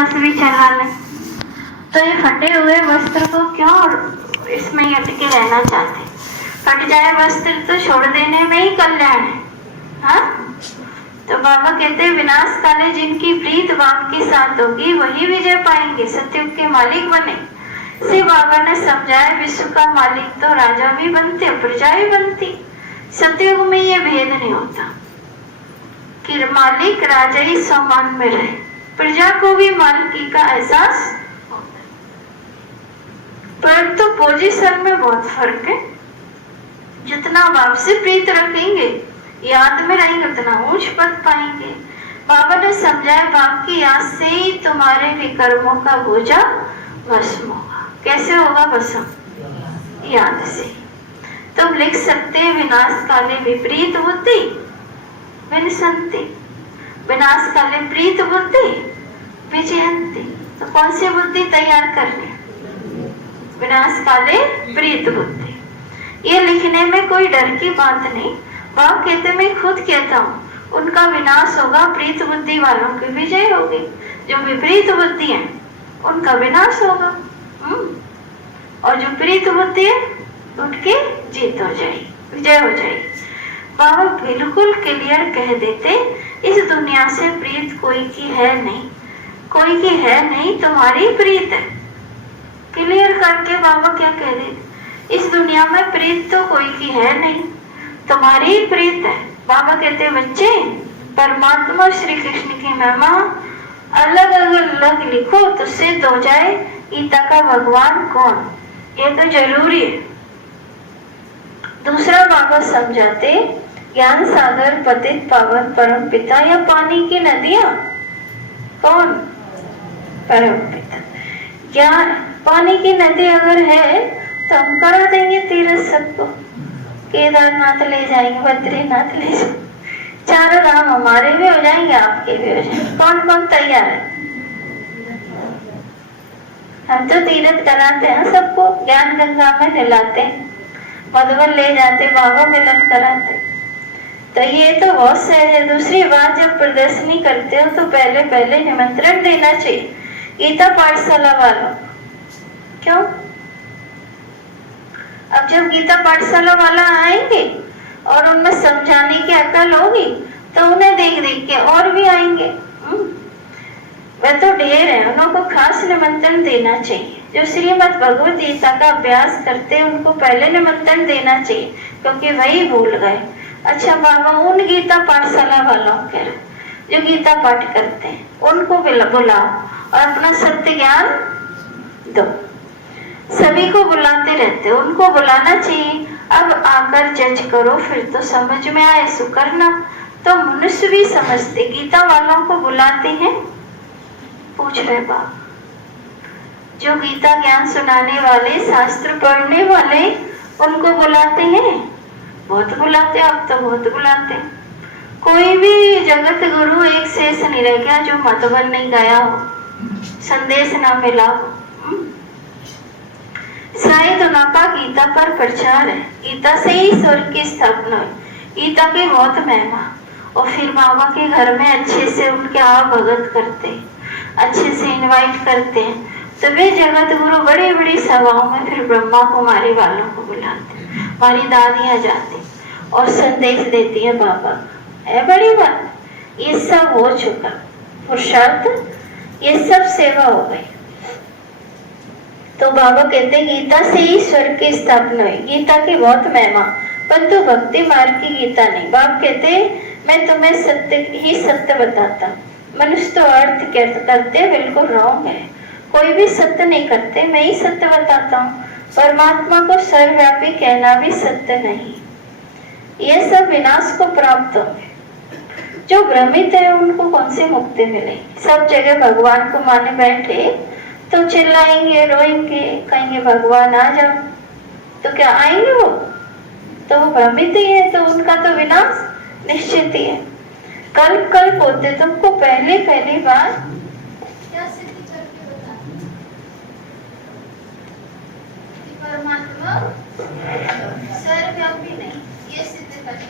थोड़ा सा भी चला लें तो ये फटे हुए वस्त्र को क्यों इसमें ही अटके रहना चाहते? फट जाए वस्त्र तो छोड़ देने में ही कल्याण है। हाँ, तो बाबा कहते हैं विनाश काले जिनकी प्रीत बाप के साथ होगी वही विजय पाएंगे, सतयुग के मालिक बने। श्री बाबा ने समझाया विश्व का मालिक तो राजा भी बनते प्रजा भी बनती। सतयुग में ये भेद नहीं होता कि मालिक राजा ही समान में रहे, प्रजा को भी मालिकी का एहसास होता है। परंतु पोजीशन में बहुत फर्क है। जितना बाप से प्रीत रखेंगे, याद में रहेंगे, उतना ऊंच पद पाएंगे। बाबा ने समझाया बाप की याद से ही तुम्हारे विकर्मों का बोझा भस्म होगा। कैसे होगा भस्म? याद से। तुम लिख सकते हैं विनाश काले विपरीत बुद्धि विनशन्ति, विनाश काले प्रीत बुद्धि विजयन्ति। तो कौन सी बुद्धि तैयार करनी? विनाश काले प्रीत बुद्धि। ये लिखने में कोई डर की बात नहीं। बाप कहते मैं खुद कहता हूँ उनका विनाश होगा, प्रीत बुद्धि वालों की विजय होगी। जो विपरीत बुद्धि है उनका विनाश होगा। और जो प्रीत बुद्धि है उठ के जीत हो जाएगी, विजय हो जाएगी। बाबा बिल्कुल क्लियर कह देते इस दुनिया से प्रीत कोई की है नहीं, कोई की है नहीं, तुम्हारी प्रीत है। क्लियर करके बाबा क्या कह देते, इस दुनिया में प्रीत तो कोई की है नहीं, तुम्हारी प्रीत है। बाबा कहते बच्चे परमात्मा श्री कृष्ण की महिमा अलग अलग लिखो तो सिद्ध हो जाए गीता का भगवान कौन, ये तो जरूरी है। दूसरा बाबा समझाते ज्ञान सागर पतित पावन परम पिता या पानी की नदियां कौन? परम पिता। ज्ञान पानी की नदी अगर है तो हम करा देंगे तीर्थ सबको, केदारनाथ ले जाएंगे, बद्रीनाथ ले जाएंगे, चारों धाम हमारे भी हो जाएंगे, आपके भी हो जाएंगे। कौन कौन तैयार है? हम तो तीर्थ कराते हैं सबको, ज्ञान गंगा में नहलाते हैं, मधुबन ले जाते, बाबा मिलन कराते। तो ये तो बहुत सहज है। दूसरी बात, जब प्रदर्शनी करते हो तो पहले पहले निमंत्रण देना चाहिए गीता पाठशाला वालों। क्यों? अब जब गीता पाठशाला वाला आएंगे और उनमें समझाने की अकल होगी तो उन्हें देख देख के और भी आएंगे। वह तो ढेर है, उनको खास निमंत्रण देना चाहिए। जो श्रीमद् भगवद गीता का अभ्यास करते हैं उनको पहले निमंत्रण देना चाहिए, क्योंकि वही भूल गए। अच्छा बाबा उन गीता पाठशाला वालों के जो गीता पाठ करते हैं उनको बुलाओ और अपना सत्य ज्ञान दो। सभी को बुलाते रहते, उनको बुलाना चाहिए। अब आकर जज करो फिर तो समझ में आए सो करना। तो मनुष्य भी समझते, गीता वालों को बुलाते हैं। पूछ रहे बाप, जो गीता ज्ञान सुनाने वाले, शास्त्र पढ़ने वाले, उनको बुलाते हैं। बहुत बुलाते, अब तो बहुत बुलाते। कोई भी जगत गुरु एक शेष नहीं रह गया जो मधुबन नहीं गया हो, संदेश ना मिला हो। शायद उनका गीता पर प्रचार है, गीता से ही स्वर्ग की स्थापना है, गीता की बहुत महिमा। और फिर बाबा के घर में अच्छे से उनके भगत करते, अच्छे से इनवाइट करते हैं। तो वे जगत गुरु बड़ी बड़ी सभाओं में फिर ब्रह्मा कुमारी वालों को बुलाते, हमारी दादियां जाती और संदेश देती है बाबा। है बड़ी बात, ये सब हो चुका, पुरुषार्थ, ये सब सेवा हो गई। तो बाबा कहते गीता से ही स्वर्ग की स्थापना हुई, गीता की बहुत महिमा, परंतु भक्ति मार्ग की गीता नहीं। बाप कहते मैं तुम्हें सत्य ही सत्य बताता, मनुष्य तो अर्थ करते बिल्कुल रॉन्ग है। कोई भी सत्य नहीं करते, मैं ही सत्य बताता हूँ। परमात्मा को सर्वव्यापी कहना भी सत्य नहीं। ये सब विनाश को प्राप्त होंगे। जो भ्रमित है उनको कौन सी मुक्ति मिलेगी? सब जगह भगवान को माने बैठे तो चिल्लाएंगे, रोएंगे, कहेंगे भगवान आ जाओ, तो क्या आएंगे वो? तो वो भ्रमित ही है, तो उनका तो विनाश निश्चित ही है। कल्प कल्प होते तुमको पहली बार क्या सिद्धि करके बता, परमात्मा सर्वव्यापी नहीं, ये सिद्ध करके।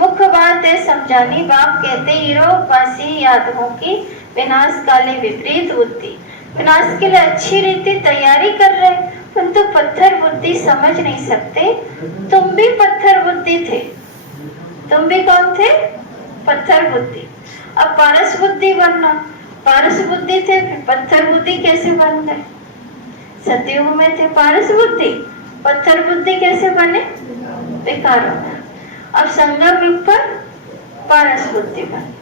मुख्य बात है समझानी। बाप कहते हीरोवासी यादवों की विनाश काले विपरीत बुद्धि। विनाश के लिए अच्छी रीति तैयारी कर रहे, परंतु पत्थर बुद्धि समझ नहीं सकते। तुम भी पत्थर बुद्धि थे, तुम भी कौन थे? पत्थर बुद्धि। अब पारस बुद्धि बनना, पारस बुद्धि थे फिर पत्थर बुद्धि कैसे बन गए? सतयुग में थे पारस बुद्धि, पत्थर बुद्धि कैसे बने? बेकार हो गया। अब संगम युग पर पारस बुद्धि बने।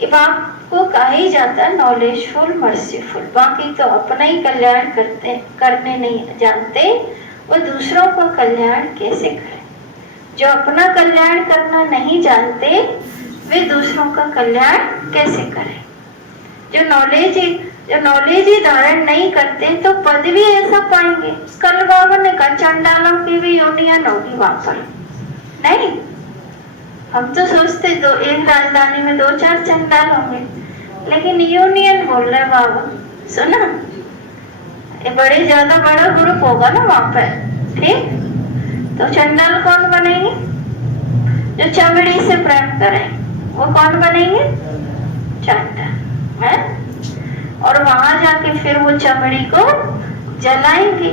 ये बाप को कहा ही जाता है नॉलेजफुल मर्सीफुल। बाकी तो अपना ही कल्याण करने नहीं जानते, वो दूसरों का कल्याण कैसे करें? जो अपना कल्याण करना नहीं जानते वे दूसरों का कल्याण कैसे करें? जो नॉलेज ही धारण नहीं करते तो पद भी ऐसा पाएंगे। कल बाबा ने कहा चंडालों की भी यूनियन होगी वहां पर। नहीं, हम तो सोचते दो एक राजधानी में 2-4 चंडाल होंगे, लेकिन यूनियन बोल रहे बाबा। सुना, ये बड़े ज्यादा बड़ा ग्रुप होगा ना वहां पर। ठीक, तो चंडाल कौन बनेंगे? जो चमड़ी से प्रेम करें वो कौन बनेंगे? चंडाल है। और वहां जाके फिर वो चमड़ी को जलाएंगे,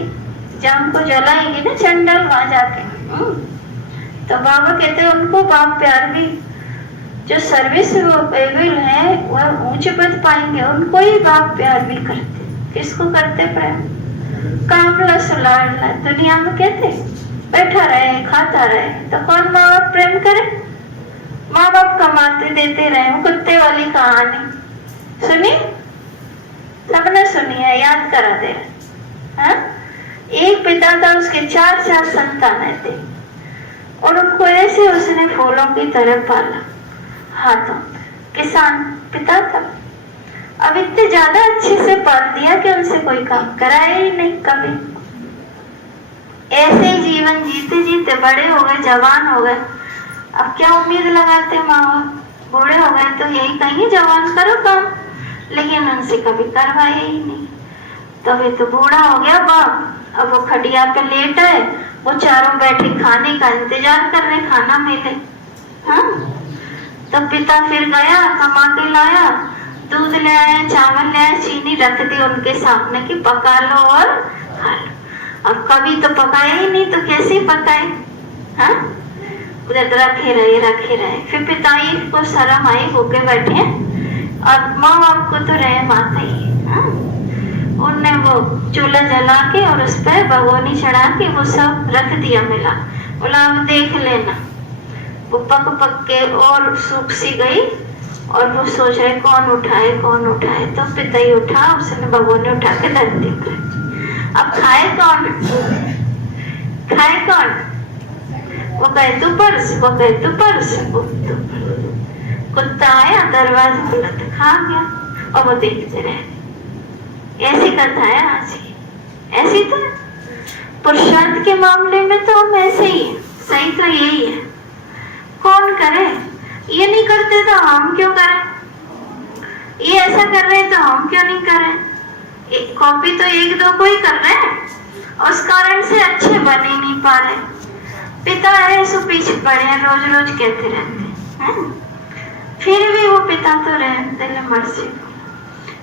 जाम को जलाएंगे ना चंडाल वहां जाके। तो बाबा कहते हैं उनको बाप प्यार भी, जो सर्विस है वह ऊंचे पद पाएंगे, उनको ही बाप प्यार भी करते। किसको करते प्रेम? कामला सुलाड़ला। दुनिया में कहते बैठा रहे खाता रहे तो कौन माँ बाप प्रेम करे? माँ बाप कमाते देते रहे। वो कुत्ते वाली कहानी सुनी, सबने सुनी है, याद करा दे। हाँ? एक पिता था, उसके 4 संतानें थे और उनको ऐसे उसने फूलों की तरह पाला हाथों। किसान पिता था। अब इतने ज्यादा अच्छे से पाल दिया कि उनसे कोई काम कराया ही नहीं कभी। ऐसे ही जीवन जीते जीते बड़े हो गए, जवान हो गए। अब क्या उम्मीद लगाते माँ बाप? बूढ़े हो गए तो यही कहेंगे जवान करो काम, लेकिन उनसे कभी करवाया ही नहीं। तभी तो बूढ़ा हो गया बाप, अब वो खटिया पे लेटा है, वो चारों बैठे खाने का इंतजार कर रहे, खाना मिले। हाँ, तो पिता फिर गया कमा के लाया, दूध ले आया, चावल ले आया, चीनी रख दी उनके सामने कि पका लो और खा लो। अब कभी तो पकाया ही नहीं तो कैसे पकाए? हाँ, उधर रखे रहे। फिर पिताजी को शर्म आई, होके बैठे और माँ बाप को तो रहम आता ही। हाँ, उनने वो चूल्हा जला के और उस पर भगोनी चढ़ा के वो सब रख दिया मिला। बोला अब देख लेना। वो पक के और सूख सी गई और वो सोच रहे कौन उठाए। तो पिता ही उठा, उसने भगोनी उठा के धरती पर। अब खाए कौन? वो कहे तू परस, कुत्ता आया दरवाजा खोला तो खा गया और वो देखते रहे। ऐसी कथा है आज की, ऐसी तो पुरुषार्थ के मामले में तो हम ऐसे ही है। सही तो यही है, कौन करे? ये नहीं करते तो हम क्यों करें? ये ऐसा कर रहे तो हम क्यों नहीं करें? एक कॉपी तो 1-2 को ही कर रहे हैं, उस कारण से अच्छे बन ही नहीं पा रहे। पिता है सो पीछे पड़े हैं, रोज कहते रहते हैं। फिर भी वो पिता तो रहते मर्जी।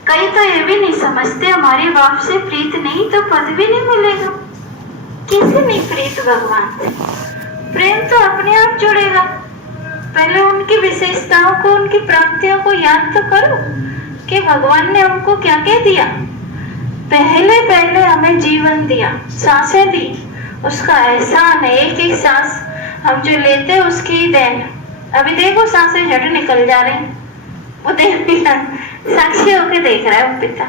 कई तो ये भी नहीं समझते हमारे बाप से प्रीत नहीं तो पद भी नहीं मिलेगा। किसी नहीं प्रीत भगवान से, प्रेम तो अपने आप जुड़ेगा। पहले उनकी विशेषताओं को, उनकी प्राप्तियों को याद तो करो कि भगवान ने हमको क्या क्या दिया। पहले हमें जीवन दिया, सांसें दी, उसका एहसान है। एक सांस हम जो लेते उसकी ही देन। अभी देखो सांसें झट निकल जा रही, वो देख साक्षी होके देख रहा है वो पिता।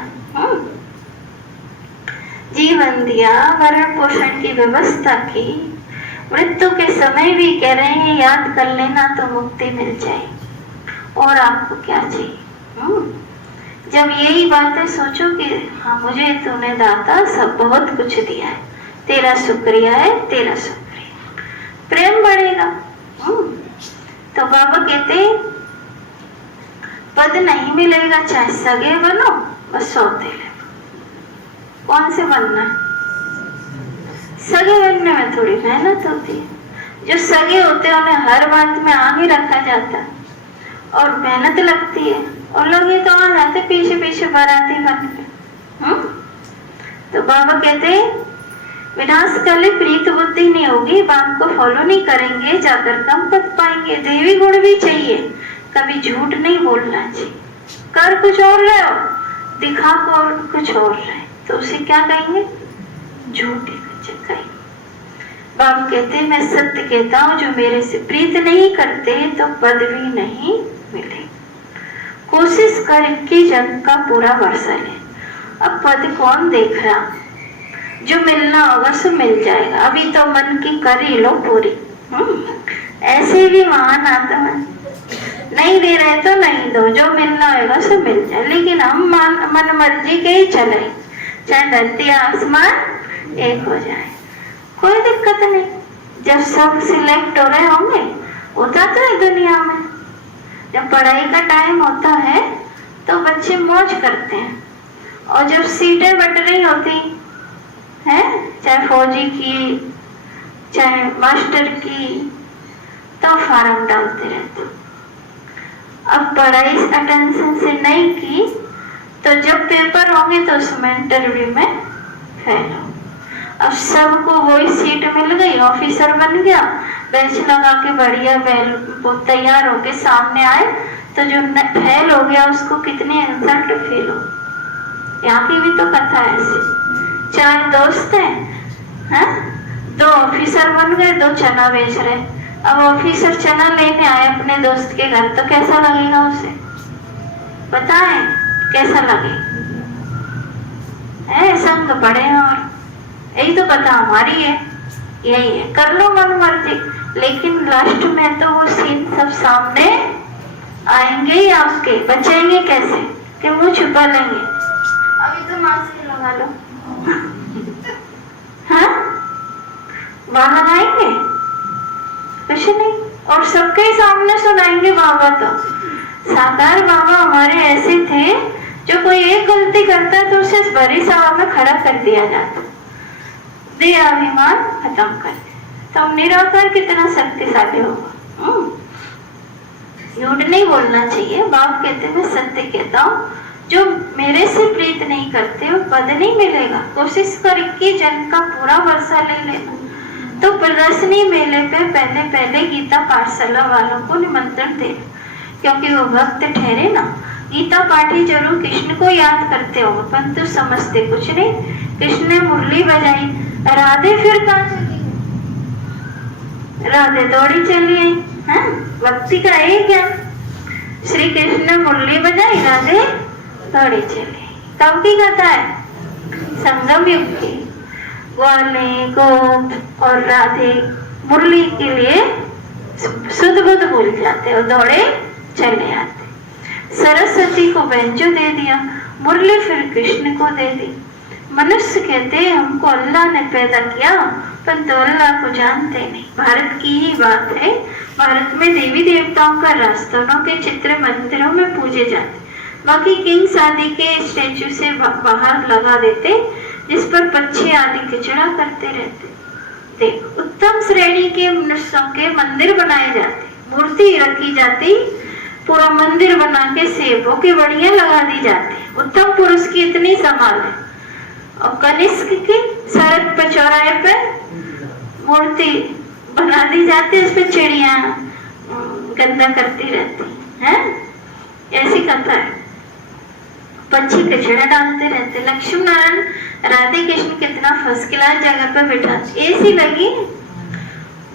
जीवन दिया, भरण पोषण की व्यवस्था की, मृत्यु के समय भी कह रहे हैं याद कर लेना तो मुक्ति मिल जाए। और आपको क्या चाहिए? जब यही बातें सोचो कि हाँ मुझे तूने दाता सब बहुत कुछ दिया है, तेरा शुक्रिया है, तेरा शुक्रिया, प्रेम बढ़ेगा। तो बाबा कहते पद नहीं मिलेगा चाहे सगे बनो बस सौतेले। कौन से बनना है? सगे बनने में थोड़ी मेहनत होती है। जो सगे होते हैं उन्हें हर बात में आगे रखा जाता है और मेहनत लगती है, और लोग ये तो आ जाते पीछे पीछे बाराती बन के। तो बाबा कहते विनाशकाली प्रीत बुद्धि नहीं होगी, बाप को फॉलो नहीं करेंगे, जाकर कम पद पाएंगे। देवी गुण भी चाहिए, कभी झूठ नहीं बोलना चाहिए। कर कुछ और रहे हो, दिखा कुछ और रहे, तो उसे क्या कहेंगे? झूठे कहेंगे। बाप कहते मैं सत्य कहता हूँ, जो मेरे से प्रीत नहीं करते तो पद भी नहीं मिले। कोशिश कर कि जग का पूरा वर्षा ले। अब पद कौन देख रहा, जो मिलना होगा सो मिल जाएगा। अभी तो मन की कर ही लो पूरी। ऐसे भी महान आत्मा नहीं दे रहे तो नहीं दो, जो मिलना होगा सो मिल जाए। लेकिन हम मन मर्जी के ही चले, चाहे धरती आसमान एक हो जाए, कोई दिक्कत नहीं। जब सब सिलेक्ट हो रहे होंगे, होता तो है दुनिया में, जब पढ़ाई का टाइम होता है तो बच्चे मौज करते हैं, और जब सीटें बट रही होती है, चाहे फौजी की चाहे मास्टर की, तो फार्म डालते रहते। अब पढ़ाई अटेंशन से नहीं की तो जब पेपर होंगे तो उसमें इंटरव्यू में फेल हो। अब सबको वही सीट मिल गई, ऑफिसर बन गया, बेंच लगा के बढ़िया तैयार होके सामने आए, तो जो फेल हो गया उसको कितनी इंसल्ट फील हो। यहाँ की भी तो कथा है ऐसी। 4 दोस्त हैं, 2 ऑफिसर बन गए, 2 चना बेच रहे। अब ऑफिसर चना लेने आए अपने दोस्त के घर, तो कैसा लगेगा उसे? बताएं कैसा लगेगा? संग पड़े हैं, और यही तो कथा हमारी है, यही है। कर लो मन मर्जी, लेकिन लास्ट में तो वो सीन सब सामने आएंगे ही आपके। बचेंगे कैसे? कि मुंह छुपा लेंगे, अभी तो मास्क लगा लो। हाँ, बाहर आएंगे कुछ नहीं, और सबके सामने सुनाएंगे। बाबा तो साकार बाबा हमारे ऐसे थे, जो कोई एक गलती करता है तो उसे भरी सभा में खड़ा कर दिया जाता, दिया अभिमान खत्म कर दिया। तो निराकार कितना शक्तिशाली होगा। झूठ नहीं बोलना चाहिए। बाप कहते मैं सत्य कहता हूँ, जो मेरे से प्रीत नहीं करते वो पद नहीं मिलेगा। कोशिश करके जन का पूरा वर्षा ले लेना। तो प्रदर्शनी मेले पे पहले गीता पाठशाला वालों को निमंत्रण दे, क्योंकि वो भक्त ठहरे ना। गीता पाठी जरूर कृष्ण को याद करते हो, परंतु समझते कुछ नहीं। कृष्ण ने मुरली बजाई, राधे फिर कहाँ चली? राधे दौड़ी चली आई। भक्ति का एक क्या? श्री कृष्ण ने मुरली बजाई, राधे दौड़ी चली। कब की कथा है? संगम युग की। ग्वाले गोप और राधे मुरली के लिए शुद्ध बुद्ध भूल जाते और दौड़े चले आते। सरस्वती को बेंचो दे दिया, मुरली फिर कृष्ण को दे दी। मनुष्य कहते हमको अल्लाह ने पैदा किया, परंतु अल्लाह को जानते नहीं। भारत की ही बात है। भारत में देवी देवताओं का रास्तों के चित्र मंदिरों में पूजे जाते, बाकी किंग्स आदि के स्टैचू से बाहर लगा देते, जिस पर पक्षी आदि कचरा करते रहते। देख, उत्तम श्रेणी के मनुष्यों के मंदिर बनाए जाते, मूर्ति रखी जाती, पूरा मंदिर बना के सेबों की बढ़िया लगा दी जाती। उत्तम पुरुष की इतनी संभाल है। और कनिष्क की सड़क पे चौराहे पे मूर्ति बना दी जाती, उस पर चिड़िया गंदा करती रहती हैं। ऐसी कथा है। पक्षी कचरा डालते रहते। लक्ष्मी नारायण राधे कृष्ण कितना फर्स्ट क्लास जगह पे बैठा, एसी लगी।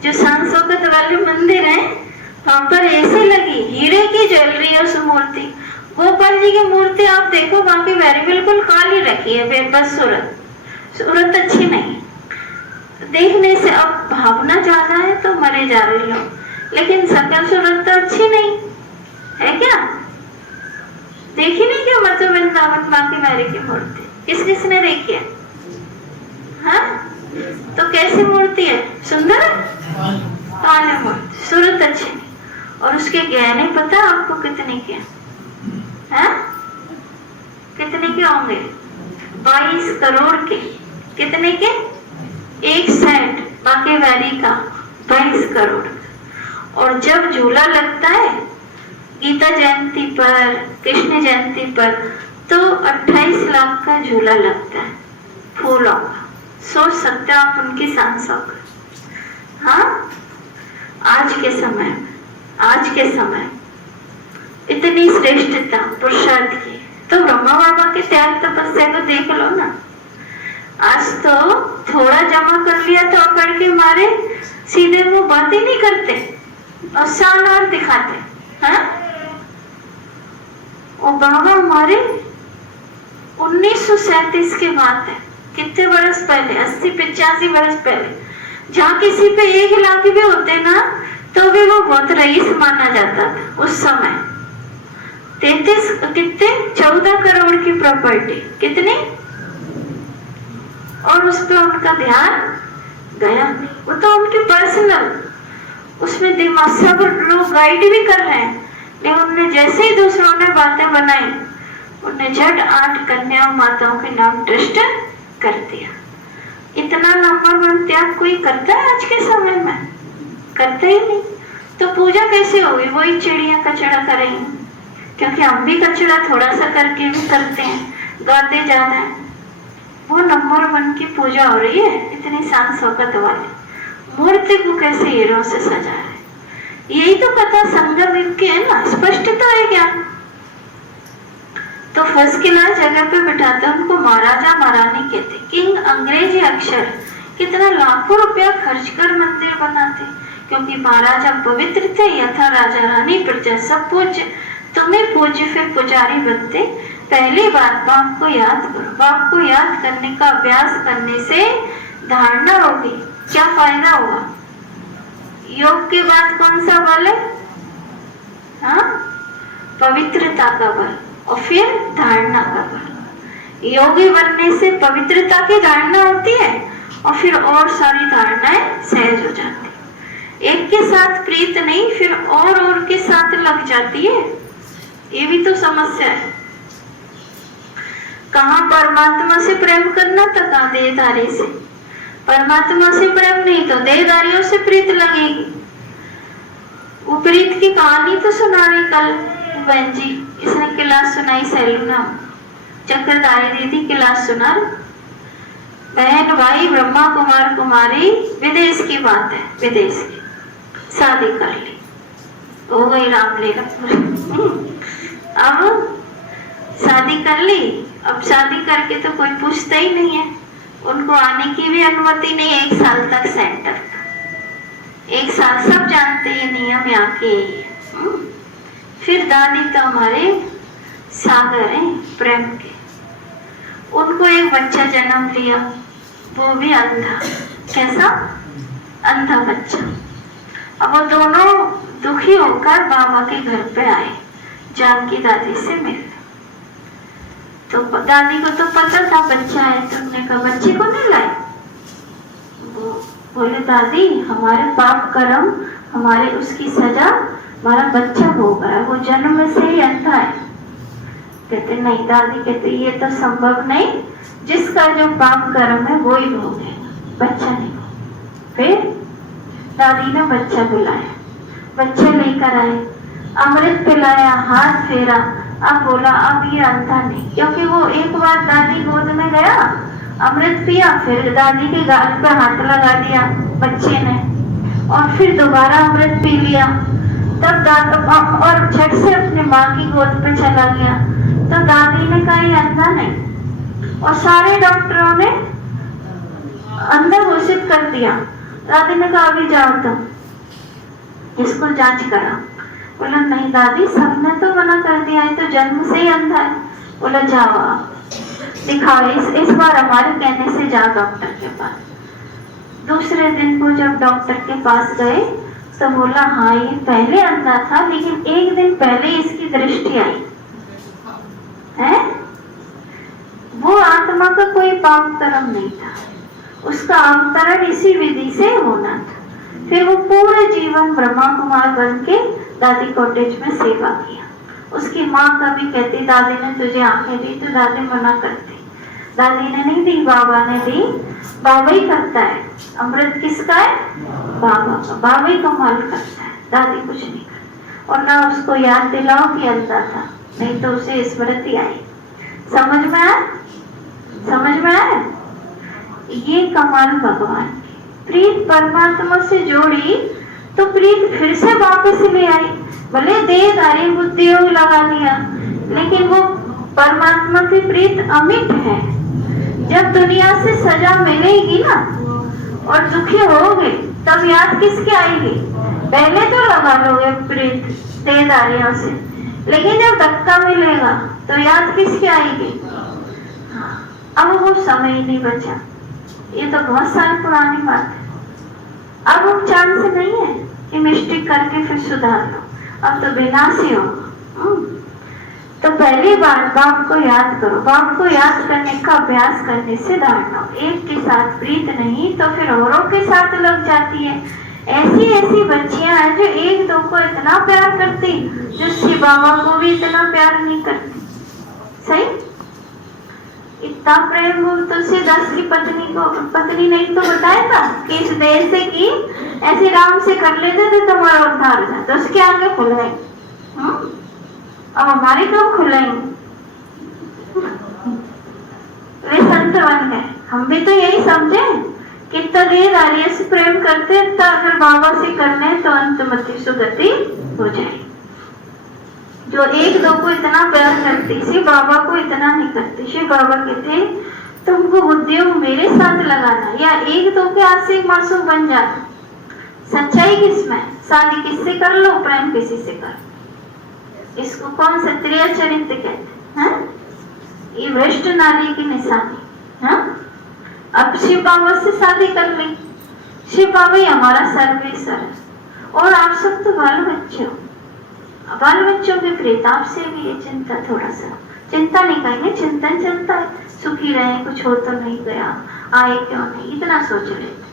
जो सांसोकत वाले मंदिर है वहां पर एसी लगी, हीरे की ज्वेलरी है उस मूर्ति। गोपाल जी की मूर्ति आप देखो, वहां की वेरी बिल्कुल काली रखी है, बेबस सूरत अच्छी नहीं। देखने से अब भावना ज्यादा है तो मरे जा रहे लोग, लेकिन सकल सूरत तो अच्छी नहीं है। क्या देखी नहीं क्या मथुरा वृंदावन माँ की मैरी की मूर्ति? किसने देखी है? हाँ, तो कैसी मूर्ति है? सुंदर है, काली मूर्ति, सूरत अच्छी नहीं। और उसके गहने पता आपको कितने के? हाँ, कितने के होंगे? 22 करोड़ के। कितने के? एक सेट बाकी वैली का 22 करोड़। और जब झूला लगता है गीता जयंती पर, कृष्ण जयंती पर तो 28 लाख का झूला लगता है फूलों का। सोच सकते हो आप उनकी सांसों का। हाँ, आज के समय इतनी श्रेष्ठता पुरुषार्थ की, तो ब्रह्मा बाबा के त्याग तपस्या को देख लो ना। आज तो थोड़ा जमा कर लिया तो अकड़ के मारे सीधे वो बात ही नहीं करते और शान और दिखाते हैं। और बाबा हमारे 1937 के बात है, कितने बरस पहले, 80-85 बरस पहले, जहाँ किसी पे 1 लाख भी होते ना तो भी वो बहुत रईस माना जाता था उस समय। 14 करोड़ की प्रॉपर्टी, कितनी, और उस पर उनका ध्यान गया नहीं। वो तो उनकी पर्सनल, उसमें दिमाग सब लोग गाइड भी कर रहे हैं, लेकिन उन्होंने जैसे ही दूसरों ने बातें बनाई, उन्होंने झट 8 कन्याओं माताओं के नाम ट्रस्ट कर दिया। इतना नंबर 1 त्याग कोई करता है आज के समय में? करते ही नहीं। तो पूजा कैसे होगी? वही चिड़िया कचड़ा करेंगे, क्योंकि हम भी कचड़ा थोड़ा सा करके भी करते हैं, गाते ज्यादा है। वो नंबर 1 की पूजा हो रही है, इतनी शान शौकत वाली मूर्ति को कैसे हीरों से सजा है। यही तो कथा संगम इनके है ना, स्पष्ट तो है क्या। तो फर्स्ट क्लास जगह पे बिठाते, उनको महाराजा महारानी कहते, किंग अंग्रेजी अक्षर। कितना लाखों रुपया खर्च कर मंदिर बनाते, क्योंकि महाराजा पवित्र थे, यथा राजा रानी प्रजा सब पूज्य। तुम्हें पूज्य फिर पुजारी बनते। पहली बात, बाप को याद करो। बाप को याद करने का अभ्यास करने से धारणा होगी। क्या फायदा होगा? योग के बाद कौन सा बल है? हाँ, पवित्रता का बल, और फिर धारणा का बल। योगी बनने से पवित्रता की धारणा होती है, और फिर और सारी धारणाएं सहज हो जाती है। एक के साथ प्रीत नहीं, फिर और के साथ लग जाती है। ये भी तो समस्या है। कहाँ परमात्मा से प्रेम करना था, कहाँ देहधारी से। परमात्मा से प्रेम नहीं तो देहधारियों से प्रीत लगेगी। वो प्रीत की कहानी तो सुना रही कल बहन जी, इसने क्लास सुनाई, सैलू नाम चक्रधारी दीदी क्लास सुना। बहन भाई ब्रह्मा कुमार कुमारी, विदेश की बात है, विदेश की, शादी कर ली, हो गई रामलीला पूरी। अब शादी कर ली, अब शादी करके तो कोई पूछता ही नहीं है, उनको आने की भी अनुमति नहीं है 1 साल तक सेंटर का। 1 साल सब जानते हैं नियम यहाँ के ही है। फिर दादी तो हमारे सागर हैं प्रेम के, उनको एक बच्चा जन्म लिया, वो भी अंधा। कैसा? अंधा बच्चा। अब वो दोनों दुखी होकर बाबा के घर पे आए जानकी दादी से मिलने। तो दादी को तो पता था बच्चा है, तुमने कहा बच्चे को नहीं लाए। वो बोले दादी हमारे पाप कर्म, हमारे उसकी सजा, हमारा बच्चा भोग रहा है, वो जन्म से ही अंधा है। कहते नहीं दादी, कहते ये तो संभव नहीं, जिसका जो पाप कर्म है वो ही भोगेगा, बच्चा नहीं। फिर दादी ने बच्चा बुलाया, बच्चे लेकर आए, अमृत पिलाया, हाथ फेरा। अब बोला अब ये अंधा नहीं, क्योंकि वो एक बार दादी गोद में गया, अमृत पिया, फिर दादी के गाल पे हाथ लगा दिया बच्चे ने, और फिर दोबारा अमृत पी लिया। तब और झट से अपने माँ की गोद पे चला गया। तो दादी ने कहा ये अंधा नहीं, और सारे डॉक्टरों ने अंधा घोषित कर दिया। दादी ने कहा अभी जाओ तुम इसको जांच करा। बोला नहीं दादी, सबने तो मना कर दिया है, तो जन्म से ही अंधा है। बोला जाओ आप दिखाओ, इस बार हमारे कहने से जाओ डॉक्टर के पास। दूसरे दिन को जब डॉक्टर के पास गए तो बोला हाँ ये पहले अंधा था, लेकिन 1 दिन पहले इसकी दृष्टि आई है। वो आत्मा का कोई पाप कर्म नहीं था, उसका अवतरण इसी विधि से होना था। फिर वो पूरे जीवन ब्रह्मा कुमार बन के दादी कॉटेज में सेवा किया। उसकी माँ कभी कहती दादी ने तुझे आंखें दी, तो दादी मना करती, दादी ने नहीं दी, बाबा ने दी। बाबा ही करता है, अमृत किसका है? बाबा का। बाबा ही कमाल करता है, दादी कुछ नहीं करती। और ना उसको याद दिलाओ कि अंधा था, नहीं तो उसे स्मृति आई। समझ में आया? समझ में आया? ये कमाल भगवान की। प्रीत परमात्मा से जोड़ी तो प्रीत फिर से वापस ले आई। भले देहधारी बुद्धि योग लगा लिया, लेकिन वो परमात्मा की प्रीत अमिट है। जब दुनिया से सजा मिलेगी ना और दुखी होगे, तब याद किसकी आएगी? पहले तो लगा लोगे प्रीत देहधारियों से, लेकिन जब धक्का मिलेगा तो याद किसकी आएगी? अब वो समय ही नहीं बचा। ये तो बहुत साल पुरानी बात है। अब वो चांस नहीं है कि मिस्टेक करके फिर सुधार लो, अब तो विनाश ही होगा। तो पहली बार बाप को याद करो। बाप को याद करने का अभ्यास करने से धारणा, एक के साथ प्रीत नहीं तो फिर औरों के साथ लग जाती है। ऐसी ऐसी बच्चियां हैं जो एक दो को इतना प्यार करती, जो शिव बाबा को भी इतना प्यार नहीं करती। सही? इतना प्रेम वो तुलसीदास की पत्नी नहीं तो बताया था कि इस देश से की ऐसे राम से कर लेते तो तुम्हारा उद्धार हो जाता, उसके आगे खुलाए। अब हमारी तो खुलाएंगे, वे संत बन गए। हम भी तो यही समझे कि देहधारी से प्रेम करते, तो अगर बाबा से करने तो अंतमति सुगति हो जाए। जो एक दो को इतना प्यार करती, शिव बाबा को इतना नहीं करती। शिव बाबा कहते तुमको बुद्धियों मेरे साथ लगाना, या एक दो के हाथ से मासूम बन जाना। सच्चाई किसमें? शादी किससे कर लो, प्रेम किसी से कर। इसको कौन सा त्रिया चरित्र कहते हैं? ये भ्रष्ट नारी की निशानी। अब शिव बाबा से शादी कर ली, शिव बाबा ही हमारा सर्वेश्वर है, और आप सब तो बाल बच्चे हो। बाल बच्चों के प्रीत आपसे भी ये चिंता, थोड़ा सा चिंता नहीं कहेंगे, चिंतन चलता है, सुखी रहे, कुछ हो तो नहीं गया, आए क्यों नहीं, इतना सोच लेते।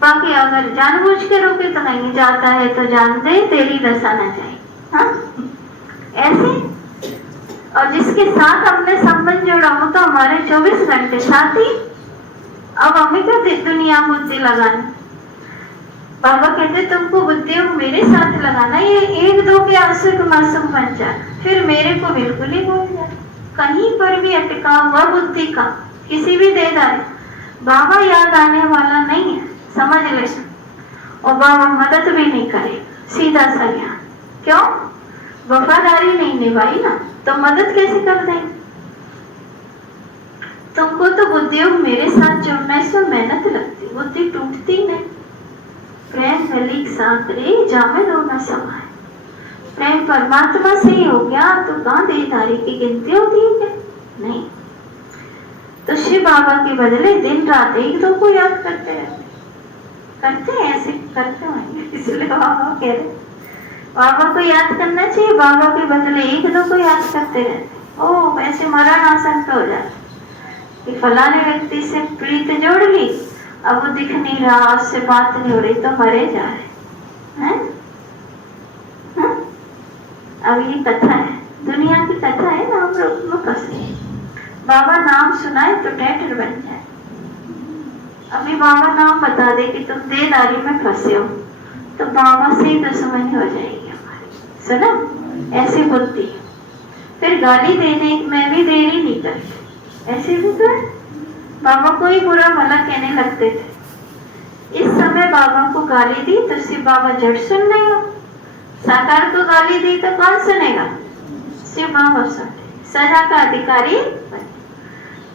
बाकी अगर जानबूझ के रोके तो कहेंगे जाता है तो जान दे, तेरी दशा न जाए। ऐसे। और जिसके साथ हमने संबंध जोड़ा हो तो हमारे 24 घंटे साथ ही। अब हमें क्या दुनिया बुद्धि लगानी? बाबा कहते तुमको बुद्धि मेरे साथ लगाना, ये एक दो के आंसू मासूम बन जाए, फिर मेरे को बिल्कुल ही भूल जाए। कहीं पर भी अटका हुआ बुद्धि का किसी भी देदार बाबा याद आने वाला नहीं है, समझ ले। और बाबा मदद भी नहीं करे, सीधा सा ज्ञान। क्यों? वफादारी नहीं निभाई ना, तो मदद कैसे कर देंगे? तुमको तो बुद्धि मेरे साथ जोड़ना, इसमें मेहनत लगती, बुद्धि टूटती नहीं। प्रेम गली साकरे जामे रोना समाए। प्रेम परमात्मा से ही हो गया तो कहाँ देहधारी की गिनती होती है क्या? नहीं। तो शिव बाबा के बदले दिन रात एक दो को याद करते रहते, करते हैं, ऐसे करते होंगे, इसलिए बाबा कह रहे बाबा को याद करना चाहिए। बाबा के बदले एक दो को याद करते रहते, ओ ऐसे मरण आसन पे हो जाते कि फलाने व्यक्ति से प्रीत जोड़ ली, अब वो दिख नहीं रहा, उससे बात नहीं हो रही, तो मरे जा रहे हैं। अब ये कथा है, दुनिया की कथा है ना, हम लोग में फंसे। बाबा नाम सुनाए तो टैटर बन जाए। अभी बाबा नाम बता दे कि तुम देहधारी में फंसे हो, तो बाबा से ही दुश्मनी हो जाएगी हमारी। सुना? ऐसी बुद्धि। फिर गाली देने में भी देरी नहीं करती, ऐसे भी तो बाबा को ही बुरा भला कहने लगते थे। इस समय बाबा को गाली दी तो शिव बाबा झट सुन नहीं हो। साकार को गाली दी तो कौन सुनेगा? शिव बाबा सुने। सजा का अधिकारी बने।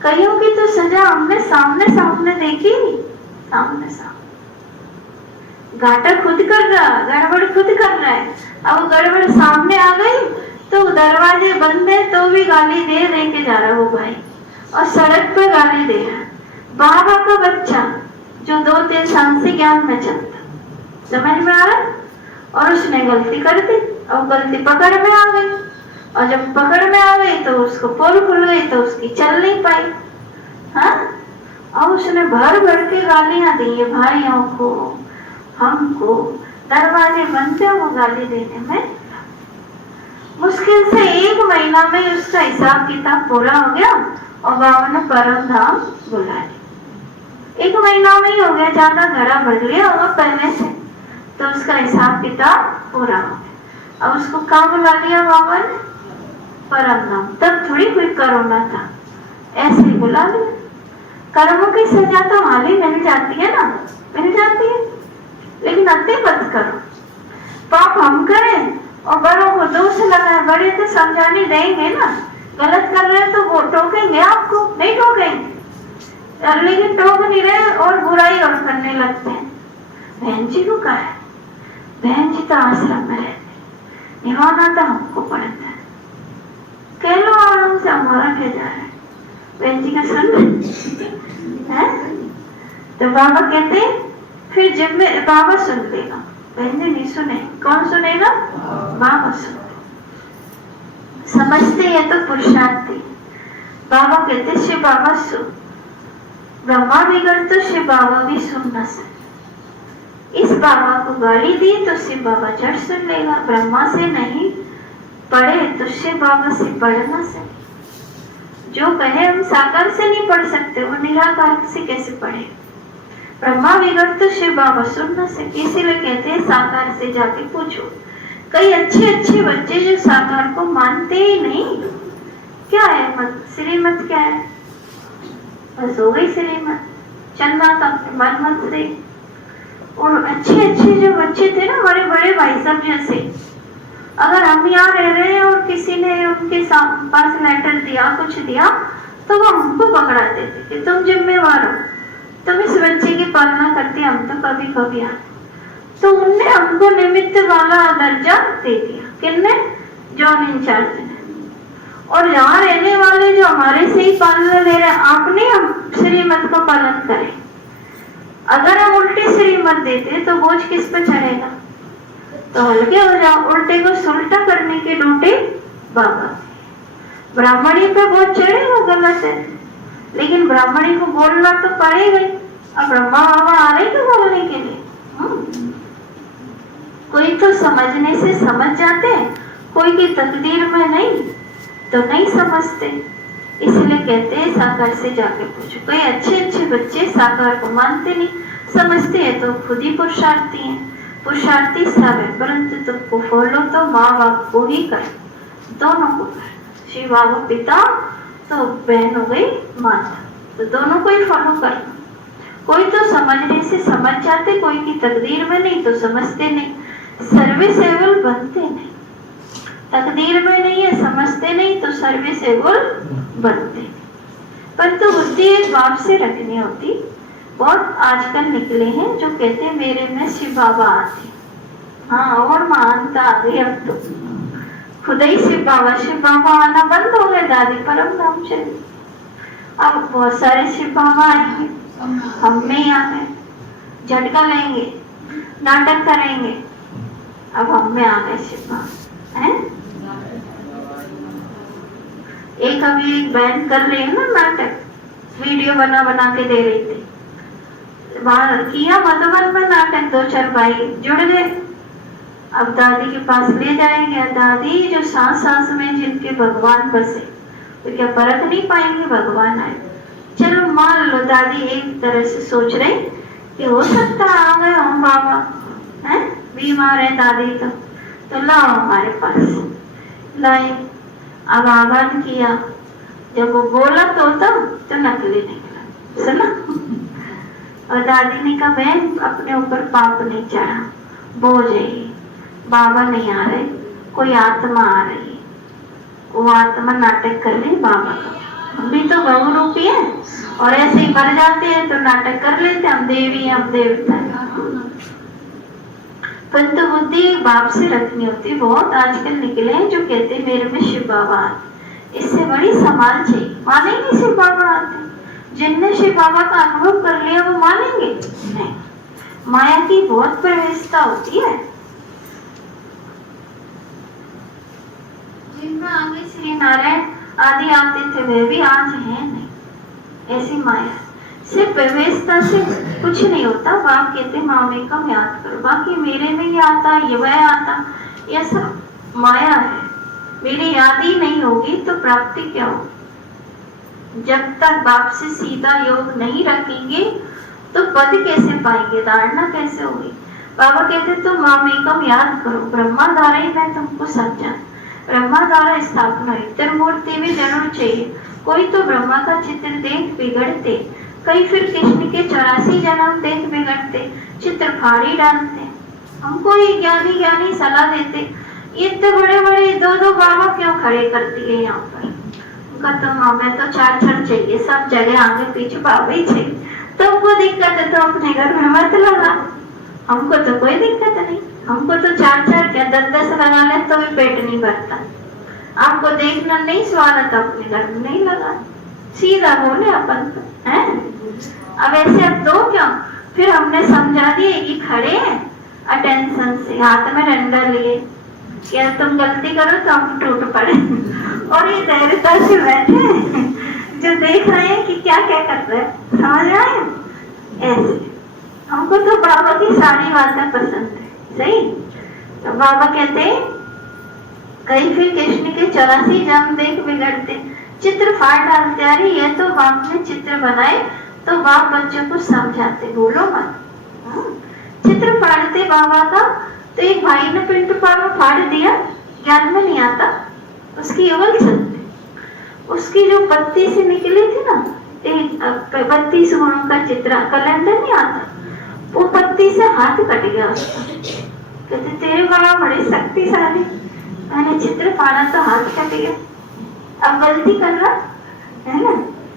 कईयों की तो सजा हमने सामने सामने देखी, सामने सामने। घाटा खुद कर रहा, गड़बड़ खुद कर रहा है, अब गड़बड़ सामने आ गई तो दरवाजे बंद है तो भी गाली दे दे के जा रहा वो भाई, और सड़क पे गाली दे रहा। बाबा का बच्चा जो 2-3 साल से ज्ञान में चलता, समझ में आ रहा, और उसने गलती कर दी और गलती पकड़ में आ गई, और जब पकड़ में आ गई तो उसको पोल खुल गई तो उसकी चल नहीं पाई। और उसने भर भर के गालियां दी है भाइयों को, हमको। दरवाजे बंद है, वो गाली देने में मुश्किल से 1 महीना में उसका हिसाब किताब पूरा हो गया और बाबा ने परम धाम बुला लिया। 1 महीना में ही हो गया, ज्यादा घड़ा बढ़ गया और पहले से, तो उसका हिसाब किताब पूरा हो गया। अब उसको कहाँ बुला लिया बाबा ने? परम धाम। तब थोड़ी कोई करोना था, ऐसे ही बुला लिया। कर्मों की सजा तो हाल ही मिल जाती है ना, मिल जाती है, लेकिन अति मत करो। पाप हम करें और बड़ों को दोष लगाए, बड़े तो समझाने देंगे ना, गलत कर रहे हैं तो वो टोकेंगे आपको, नहीं टोकेंगे, लेकिन टोक नहीं रहे और बुराई और करने लगते हैं। बहन जी को कहा है, बहन जी तो आश्रम में रहते, निभाना तो हमको पड़ता है, कह लो आराम से, हमारा क्या जा रहा है, बहन जी का सुन है। तो बाबा कहते फिर जब में बाबा सुन लेगा, बहन जी नहीं सुने, कौन सुनेगा? बाबा सुन। समझते हैं तो पुरुषार्थी। बाबा कहते शिव बाबा सुन, ब्रह्मा बिगड़ तो शिव बाबा भी सुन न सके। इस बाबा को गाली दी तो शिव बाबा झट सुन लेगा, ब्रह्मा से नहीं पढ़े तो शिव बाबा से पढ़ न सके। जो कहे हम साकार से नहीं पढ़ सकते, वो निराकार से कैसे पढ़े? ब्रह्मा बिगड़ तो शिव बाबा सुन न सके, इसीलिए कहते हैं साकार से जाके पूछो। कई अच्छे अच्छे बच्चे जो साकार को मानते ही नहीं, क्या है मत, श्रीमत क्या है, बस हो गई श्रीमत, चलना था मन मत से। और अच्छे अच्छे जो बच्चे थे ना, बड़े बड़े भाई साहब जैसे, अगर हम यहाँ रह रहे हैं और किसी ने उनके पास लेटर दिया, कुछ दिया, तो वो हमको पकड़ाते थे कि तुम जिम्मेवार हो, तुम इस बच्चे की पालना करते, हम तो कभी कभी आते। तो उनने हमको निमित्त वाला दर्जा दे दिया, किसने? जॉन इंचार्ज ने। और यहाँ रहने वाले जो हमारे से ही पालना ले रहे हैं, आपने हम श्रीमत का पालन करें। अगर हम उल्टी श्रीमत देते तो बोझ किस पे चढ़ेगा? तो हल्के हो जाओ, उल्टे को सुलटा करने के ड्यूटी बाबा। ब्राह्मणी पे बोझ चढ़ेगा, गलत है, लेकिन ब्राह्मणी को बोलना तो पड़ेगा ही। अब ब्रह्मा बाबा आ रहे थे बोलने के लिए, कोई तो समझने से समझ जाते हैं, कोई की तकदीर में नहीं तो नहीं समझते। इसलिए कहते हैं साकार से जाके पूछो। कई अच्छे अच्छे बच्चे साकार को मानते नहीं, समझते हैं तो खुद ही पुरुषार्थी हैं। पुरुषार्थी सब है, परंतु तुमको फॉलो तो माँ बाप को ही कर, दोनों को कर। शिव बाबा पिता तो बहन हो गई माता, तो दोनों को ही फॉलो करना। कोई तो समझने से समझ जाते, कोई की तकदीर में नहीं तो समझते नहीं। सर्विसेबल बनते नहीं, तकदीर में नहीं है, समझते नहीं तो सर्विसेबल बनते नहीं। परंतु बुद्धि एक बाप से रखनी होती। बहुत आजकल निकले हैं जो कहते हैं मेरे में शिव बाबा आते, हाँ और मानता आ गई, अब तो खुद ही शिव बाबा आना बंद हो गए, दादी परम धाम चली। अब बहुत सारे शिव बाबा आएंगे, हम में आ गए, झटका लेंगे, नाटक करेंगे, अब हम में आ गए शिव बाबा है। एक अभी एक बहन कर रही है ना नाटक, वीडियो बना बना के दे रही थी, बाहर किया मधुबन में नाटक, 2-4 भाई जुड़ गए। अब दादी के पास ले जाएंगे, दादी जो सांस सांस में जिनके भगवान बसे, तो क्या परख नहीं पाएंगे भगवान आए? चलो मान लो दादी एक तरह से सोच रही कि हो सकता आ गए हम बाबा है, बीमार है दादी तो लाओ हमारे पास, लाए। अब आह्वान किया, जब वो बोला तो नकली निकला, सुना। और दादी ने कहा बहन अपने ऊपर पाप नहीं चढ़ा, बोझ है, बाबा नहीं आ रहे, कोई आत्मा आ रही है, वो आत्मा नाटक कर रही बाबा का। हम भी तो बहु रूपी है और ऐसे ही मर जाते हैं तो नाटक कर लेते, हम देवी हम देवता। परंतु बुद्धि बाप से रखनी होती। बहुत आजकल निकले हैं जो कहते हैं मेरे में शिव बाबा आते, इससे बड़ी संभाल चाहिए। मानेंगे शिव बाबा आते? जिनने शिव बाबा का अनुभव कर लिया वो मानेंगे नहीं। माया की बहुत प्रवेशता होती है। जिनमें आगे श्री नारायण आदि आते थे वे भी आज हैं नहीं, ऐसी माया। सिर्फ प्रवेशता से कुछ नहीं होता। बाप कहते मामे कम याद करो, बाकी मेरे में ये आता ये वह आता, यह सब माया है। मेरी याद ही नहीं होगी तो प्राप्ति क्या होगी? जब तक बाप से सीधा योग नहीं रखेंगे तो पद कैसे पाएंगे, धारणा कैसे होगी? बाबा कहते तुम मामेकम याद करो, ब्रह्मा द्वारा ही मैं तुमको समझा, ब्रह्मा द्वारा स्थापना इतर मूर्ति भी जरूर चाहिए। कोई तो ब्रह्मा का चित्र देख बिगड़ते, कई फिर कृष्ण के 84 जन्म देख बिगड़ते, चित्र फाड़ी डालते। हमको ये ज्ञानी ज्ञानी सलाह देते, इतने बड़े बड़े दो दो बाबा क्यों खड़े कर दिए यहाँ पर। उनका तो हमें तो 4 चाहिए, सब जगह आगे पीछे बाबा ही चाहिए। तुमको दिक्कत है तो अपने घर में मत लगा, हमको तो कोई दिक्कत नहीं। हमको तो 4 क्या 10 लगा ले तो भी पेट नहीं भरता। आपको देखना नहीं स्वागत अपने घर में नहीं लगा, सीधा बोले अपन तो है। अब ऐसे अब दो क्यों, फिर हमने समझा दिए कि खड़े हैं अटेंशन से, हाथ में डंडा लिए, क्या तुम गलती करो तो हम टूट पड़े। और ये धैर्यता से बैठे जो देख रहे हैं कि क्या क्या कर रहे हैं, समझ रहे हैं। ऐसे हमको तो बाबा की सारी बातें पसंद है, सही। तो बाबा कहते कहीं फिर कृष्ण के 84 जन्म देख बिगड़ते, चित्र फाड़ डालते। अरे ये तो बाप ने चित्र बनाए, तो बाप बच्चों को समझाते, बोलो मत। चित्र फाड़ते बाबा का, तो एक भाई ने प्रिंट फाड़ दिया, ज्ञान में नहीं आता, उसकी उंगल चलती, उसकी जो पत्ती से निकली थी ना, 32 गुणों का चित्र कैलेंडर नहीं आता, वो पत्ती से हाथ कट गया उसका। कहते तेरे बाबा बड़े शक्तिशाली, मैंने चित्र फाड़ा तो हाथ कट गया, अब गलती कर रहा है ना।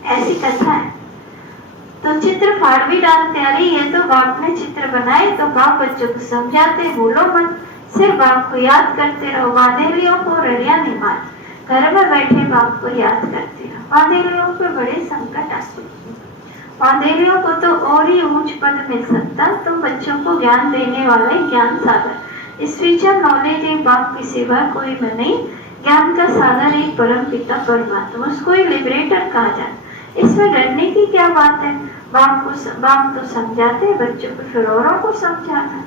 ऐसी कथा है। तो चित्र फाड़ भी डालते, अरे ये तो बाप ने चित्र बनाए, तो बाप बच्चों को समझाते, बोलो मत, सिर्फ बाप को याद करते रहो। वादेलियों को रड़िया नहीं मार, घर में बैठे बाप को याद करते रहो। वादेलियों पे बड़े संकट आते, वादेलियों को तो और ही ऊंच पद मिल सकता। तुम बच्चों को ज्ञान देने वाले ज्ञान सागर, स्पिरिचुअल नॉलेज एक बाप के सिवा कोई में नहीं। ज्ञान का सागर एक परम पिता परमात्मा, उसको ही लिबरेटर कहा जाए। इसमें डरने की क्या बात है। बाप तो समझाते, बच्चों को फिर औरों को समझाना।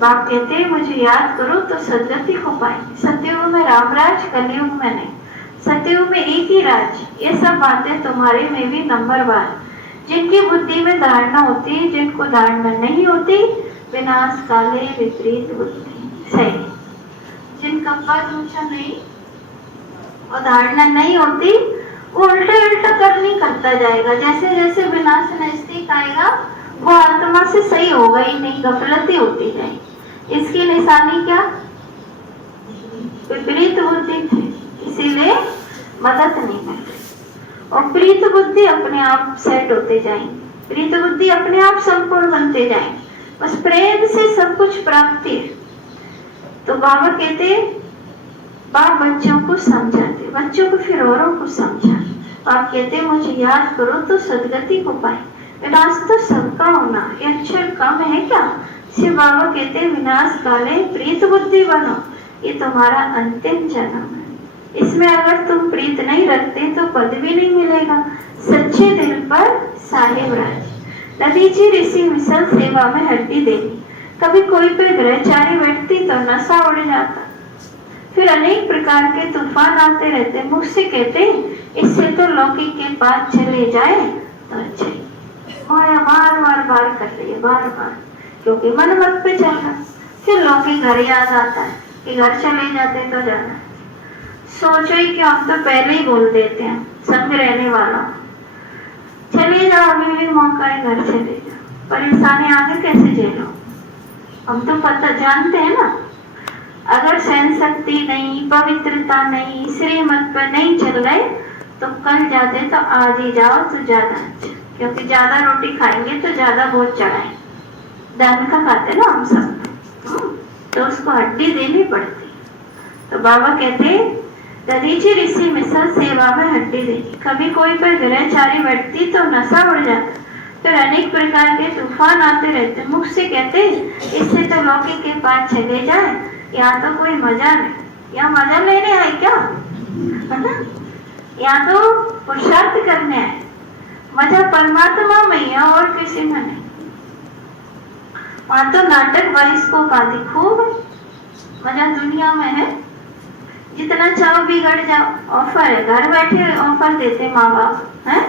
बाप कहते हैं मुझे याद करो तो सदगति को पाएंगे। सतयुग में रामराज, कलयुग में नहीं, सतयुग में एक ही राज। ये सब बातें तुम्हारे में भी नंबर 1। जिनकी बुद्धि में धारणा होती, जिनको धारणा नहीं होती, विनाश काले विपरीत बुद्धि, सही। जिनका पद ऊंचा नहीं और धारणा नहीं होती, वो उल्टा उल्टा करनी करता जाएगा। जैसे जैसे विनाश नजदीक आएगा, वो आत्मा से सही होगा ही नहीं, गफलत ही होती जाएगी। इसकी निशानी क्या, विपरीत बुद्धि थी, इसीलिए मदद नहीं मिल रही। और प्रीत बुद्धि अपने आप सेट होते जाएंगे, प्रीत बुद्धि अपने आप संपूर्ण बनते जाएंगे। बस प्रेम से सब कुछ प्राप्ति है। तो बाबा कहते बाप बच्चों को समझाते, बच्चों को फिर औरों को समझाते। बाप कहते मुझे याद करो तो सदगति को पाए। विनाश तो सबका होना, ये अक्षर कम है क्या। शिव बाबा कहते विनाश काले प्रीत बुद्धि बनो, ये तुम्हारा अंतिम जन्म है। इसमें अगर तुम प्रीत नहीं रखते तो पद भी नहीं मिलेगा। सच्चे दिल पर साहिब राज। नदी जी ऋषि मिसल सेवा में हड्डी देनी। कभी कोई पे ग्रहचारी बैठती तो नशा उड़ जाता। फिर अनेक प्रकार के तूफान आते रहते। मुझसे कहते इससे तो लौकिक के पास चले जाए तो अच्छे। माया बार बार बार कर रही है, बार बार, क्योंकि मन मत पे चल रहा। फिर लौकिक घर याद आता है कि घर चले जाते तो जाना। सोचो ही कि हम तो पहले ही बोल देते हैं संग रहने वाला, चले जाओ, अभी भी मौका है, घर चले जाओ। परेशानी आगे कैसे झेलो, हम तो पता जानते हैं ना। अगर सहन शक्ति नहीं, पवित्रता नहीं, श्रीमत पर नहीं चल रहे तो कल जाते तो आज ही जाओ तो ज्यादा अच्छा, क्योंकि ज्यादा रोटी खाएंगे तो ज्यादा बोझ चढ़ाए। दान का खाते ना हम सब, तो उसको हड्डी देनी पड़ती। तो बाबा कहते दधीची ऋषि मिसल सेवा में हड्डी देनी। कभी कोई पर ग्रहचारी बैठती तो नशा उड़ जाता। फिर अनेक प्रकार के तूफान आते रहते। मुख से कहते इससे तो लौकिक के पास चले जाए, यहाँ तो कोई मजा नहीं, यहाँ मजा लेने आए क्या, यहाँ तो पुरुषार्थ करने आए। मजा परमात्मा में है और किसी में नहीं। वहां तो नाटक बाइस्कोप आदि खूब है, मजा दुनिया में है। जितना चाहो बिगड़ जाओ, ऑफर है, घर बैठे ऑफर देते माँ बाप हैं।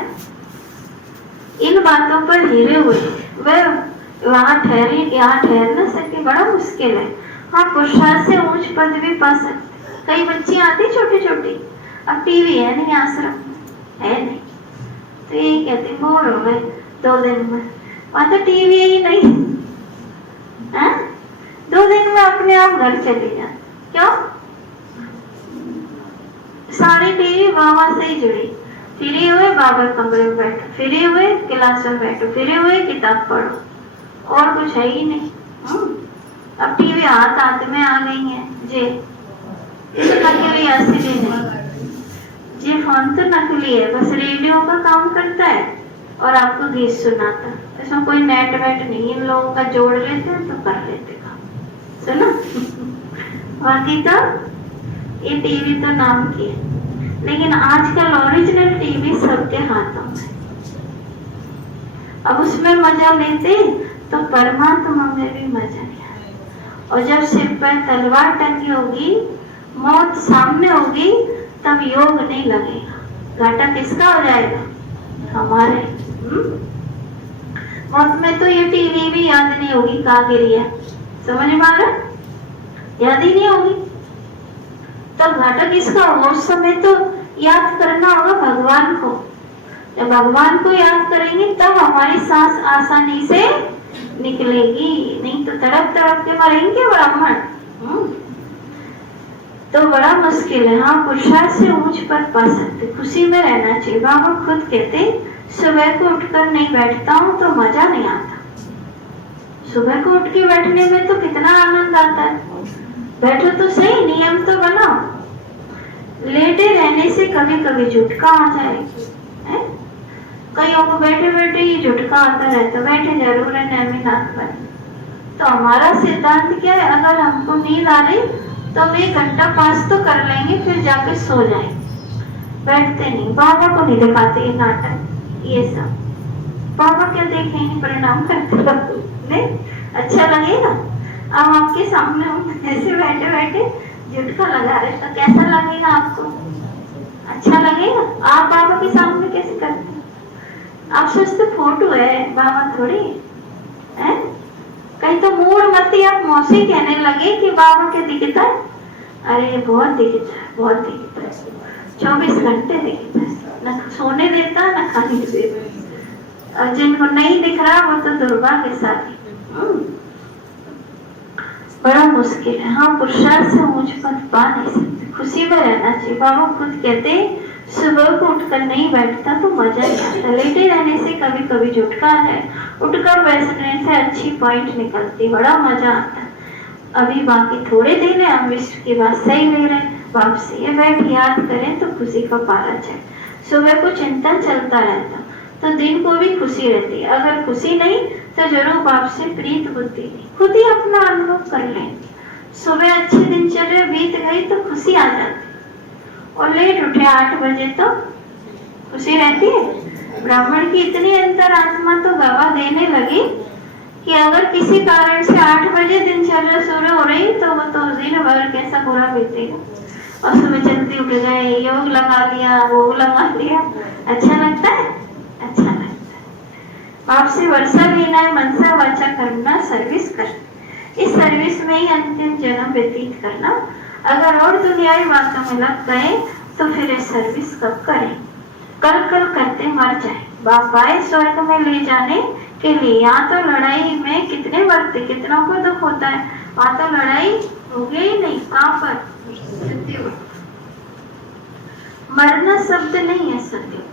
इन बातों पर हिरे हुए वह वहाँ ठहरे, यहाँ ठहर ना सके, बड़ा मुश्किल है। हाँ, पुरुषार्थ से ऊंच पद भी पा सकते। कई बच्ची आती छोटी छोटी, अब टीवी है नहीं आश्रम में, है नहीं, तो यही कहती बोर हो गए 2 दिन में, वहाँ तो टीवी ही नहीं है। 2 दिन में अपने आप घर चली जाए। क्यों? सारी टीवी बाबा से ही जुड़ी। फ्री हुए बाबा कमरे में बैठो, फ्री हुए क्लास में बैठो, फ्री हुए किताब पढ़ो, और कुछ है ही नहीं। अब टीवी हाथ हाथ में आ गई है जी, नकली असली नहीं जी। फोन तो नकली है, बस रेडियो का काम करता है और आपको गीत सुनाता, इसमें कोई नेट वेट नहीं, इन लोगों का जोड़ लेते हैं तो कर लेते काम, सुनो। बाकी तो ये टीवी तो नाम की है, लेकिन आजकल ओरिजिनल टीवी सबके हाथों में। अब उसमें मजा लेते तो परमात्मा में भी मजा नहीं आएगा। और जब सिर पर तलवार टंगी होगी, मौत सामने होगी, तब योग नहीं लगेगा। घाटा किसका हो जाएगा? हमारे। मौत में तो ये टीवी भी याद नहीं होगी कहाँ गिरी है, समझ में आ रहा? याद ही नहीं होगी, तब घाटा किसका होगा? उस समय तो याद करना होगा भगवान को। जब भगवान को याद करेंगे तब हमारी सांस आसानी से निकलेगी, नहीं तो तड़प तड़प के मरेंगे ब्राह्मण। तो बड़ा मुश्किल है। हाँ, पुरुषार्थ से ऊंच पद पा सकते, खुशी में रहना चाहिए। बाबा खुद कहते सुबह को उठकर नहीं बैठता हूँ तो मजा नहीं आता। सुबह को उठ के बैठने में तो कितना आनंद आता है। बैठो तो सही, नियम तो बनाओ। लेटे रहने से कभी कभी झुटका आ जाएगी, कईयों को बैठे बैठे ही झुटका आता रहता, बैठे जरूर है नेमिनाथ पर। तो हमारा सिद्धांत क्या है? अगर हमको नींद आ रही तो हम 1 घंटा पास तो कर लेंगे, फिर जाके सो जाएंगे, बैठते नहीं। बाबा को नहीं दिखाते ये नाटक, ये सब बाबा क्या देखेंगे, प्रणाम करते नहीं अच्छा लगेगा। अब आपके सामने हम ऐसे बैठे बैठे झुटका लगा रहे तो कैसा लगेगा आपको? अच्छा लगेगा? आप बाबा के सामने कैसे करते हैं? आप सोचते फोटो है, बाबा थोड़ी है। कहीं तो मूड मती आप मौसी कहने लगे कि बाबा के दिखता है। अरे बहुत दिखता है, बहुत दिखता है, 24 घंटे दिखता है, न सोने देता न खाने देता। और जिनको नहीं दिख रहा वो तो दुर्भाग्यशाली। बड़ा मुश्किल है। हाँ, पुरुषार्थ से ऊंच पद पा नहीं सकते, खुशी में रहना चाहिए। बाबा खुद कहते सुबह को उठकर नहीं बैठता तो मजा नहीं आता। लेटे रहने से कभी कभी झुटका है, उठकर बैठने से अच्छी पॉइंट निकलती, बड़ा मजा आता है। अभी बाकी थोड़े दिन है, हम विश्व की बात सही ले रहे हैं। बाप से ये बैठ याद करें तो खुशी का पारा चढ़े। सुबह को चिंतन चलता रहता तो दिन को भी खुशी रहती है। अगर खुशी नहीं तो जरूर बाप से प्रीत बुद्धि नहीं, खुद ही अपना अनुभव कर लेंगे। सुबह अच्छी दिनचर्या बीत गई तो खुशी आ जाती, और लेट उठे 8 बजे तो खुशी रहती है। ब्राह्मण की इतनी अंतरात्मा तो गवाह देने लगी कि अगर किसी कारण से 8 बजे दिनचर्या शुरू हो रही तो वो तो दिन भर कैसा बुरा बीतेगा। और सुबह जल्दी उठ गए, योग लगा लिया, वो लगा लिया, अच्छा लगता है? अच्छा लगता है। आपसे वर्षा लेना है, मनसा वाचा करना, सर्विस करना। इस सर्विस में ही अंतिम जन्म व्यतीत करना। अगर और दुनियावी बातों में लग गए तो फिर ये सर्विस कब करें? कल कल करते मर जाए। बाप आए स्वर्ग में ले जाने के लिए। यहाँ तो लड़ाई में कितने मरते, कितनों को दुख होता है। वहां तो लड़ाई होगी ही नहीं। कहाँ पर? सत्य। मरना शब्द नहीं है सत्य।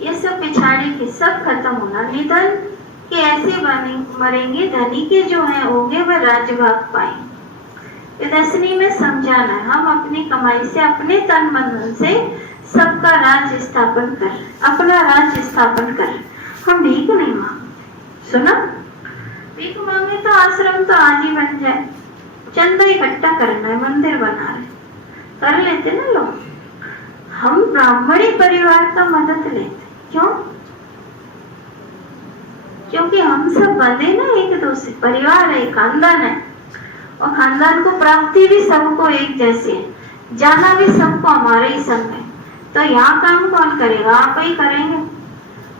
ये सब पिछाड़ी के, सब खत्म होना। निधन के ऐसे मरेंगे, धनी के जो है होंगे वह राज्य भाग पाएंगे। विदर्शनी में समझाना है, हम अपनी कमाई से, अपने तन मन से सबका राज्य स्थापन कर, अपना राज्य स्थापन कर। हम भीख नहीं मांगे। सुना? भीख मांगे तो आश्रम तो आज ही बन जाए। चंदा इकट्ठा करना है, मंदिर बना रहे, कर लेते ना लोग। हम ब्राह्मणी परिवार का मदद लेते। क्यों? क्योंकि हम सब बंधे ना एक दूसरे, परिवार है, खानदान है, और खानदान को प्राप्ति भी सबको एक जैसी है, जाना भी सबको हमारे ही संग है। तो यहाँ काम कौन करेगा? आप ही करेंगे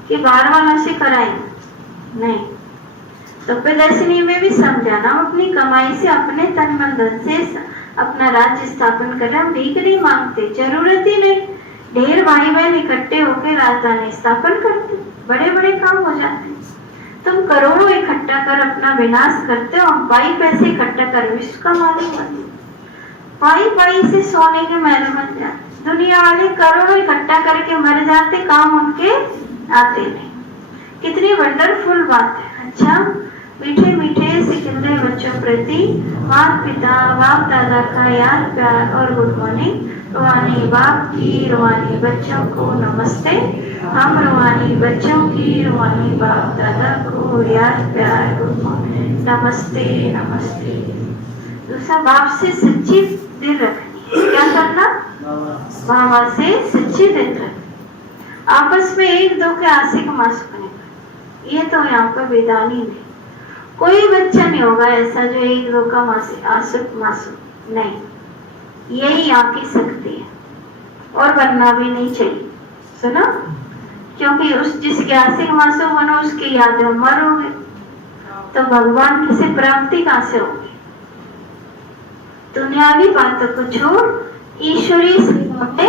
कि बाहर वालों से कराएंगे? नहीं। तो प्रदर्शनी में भी समझाना, हम अपनी कमाई से अपने तन मन धन से अपना राज्य स्थापन कर रहे, हम भीख नहीं मांगते, जरूरत ही नहीं। ढेर भाई बहन इकट्ठे होकर राजधानी स्थापन करते, बड़े बड़े काम हो जाते। तुम करोड़ों इकट्ठा कर अपना विनाश करते हो, भाई पैसे इकट्ठा कर विश्व का मालिक बनते। भाई भाई से सोने के महल बन जाते। दुनिया वाले करोड़ों इकट्ठा करके मर जाते, काम उनके आते नहीं। कितनी वंडरफुल बात है। अच्छा, मीठे मीठे सिकंदे बच्चों प्रति माता पिता बाप दादा का याद प्यार और गुड मॉर्निंग। रूहानी बाप की रूहानी बच्चों को नमस्ते। हम रूहानी बच्चों की रूहानी बाप दादा को याद प्यार गुड मॉर्निंग, नमस्ते नमस्ते। दूसरा, बाप से सच्ची दिल रखनी है। क्या करना? बाबा से सच्ची दिल रखनी। आपस में एक दो के आशिक मासूक नहीं, ये तो यहाँ पर विधान ही नहीं। कोई बच्चा नहीं होगा ऐसा जो एक दो का आशिक मासूक नहीं। यही आपकी शक्ति है और बनना भी नहीं चाहिए। सुनो, क्योंकि उस जिसके आशिक मासूक बनो उसकी याद में मरोगे तो भगवान की से प्राप्ति कहां से होगी? दुनियावी बातों को छोड़ ईश्वरीय मोटे